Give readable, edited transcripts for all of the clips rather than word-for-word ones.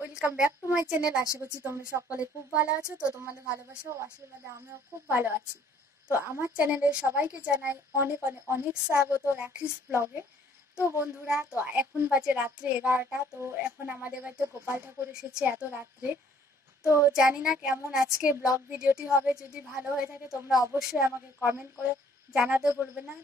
Welcome back to my channel. আশা করছি তোমরা সকলে খুব ভালো আছো। তো তোমাদের ভালোবাসা ও আশীর্বাদে আমিও খুব ভালো আছি। তো আমার চ্যানেলে সবাইকে জানাই অনেক অনেক অনেক স্বাগত রাখিস ব্লগে। তো বন্ধুরা, তো এখন বাজে রাত্রে 11টা। তো এখন আমাদের বাড়িতে গোপাল ঠাকুর এসেছে এত রাত্রে। তো জানি না কেমন আজকে ব্লগ ভিডিওটি হবে। যদি ভালো হয়ে থাকে তোমরা অবশ্যই আমাকে কমেন্ট করে জানাতে ভুলবে না।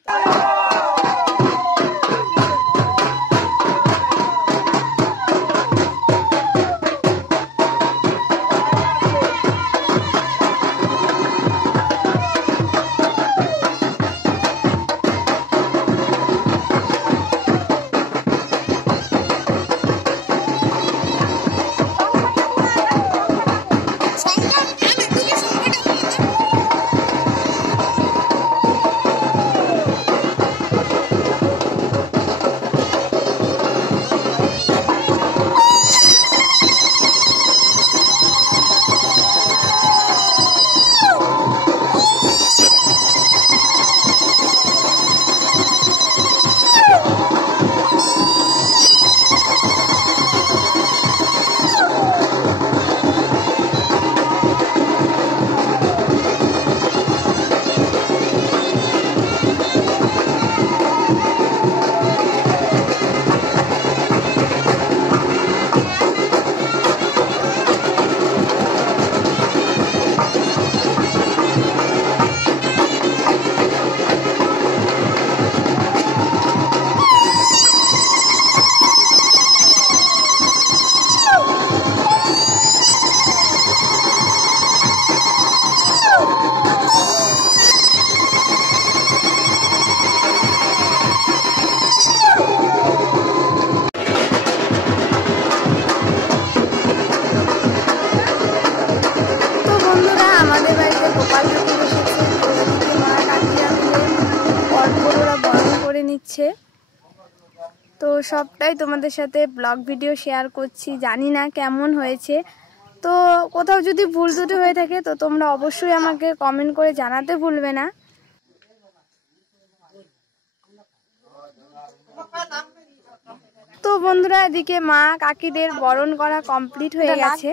আমাদের বাড়িতে গোপাল ঠাকুর এসেছে। মা কাকিরা মিলে পরপর ওরা বরণ করে নিচ্ছে। তো সবটাই তোমাদের সাথে ব্লগ ভিডিও শেয়ার করছি। জানি না কেমন হয়েছে। তো কোথাও যদি ভুল ত্রুটি হয়ে থাকে তো তোমরা অবশ্যই আমাকে কমেন্ট করে জানাতে ভুলবে না। তো বন্ধুরা, এদিকে মা কাকিদের বরণ করা কমপ্লিট হয়ে গেছে।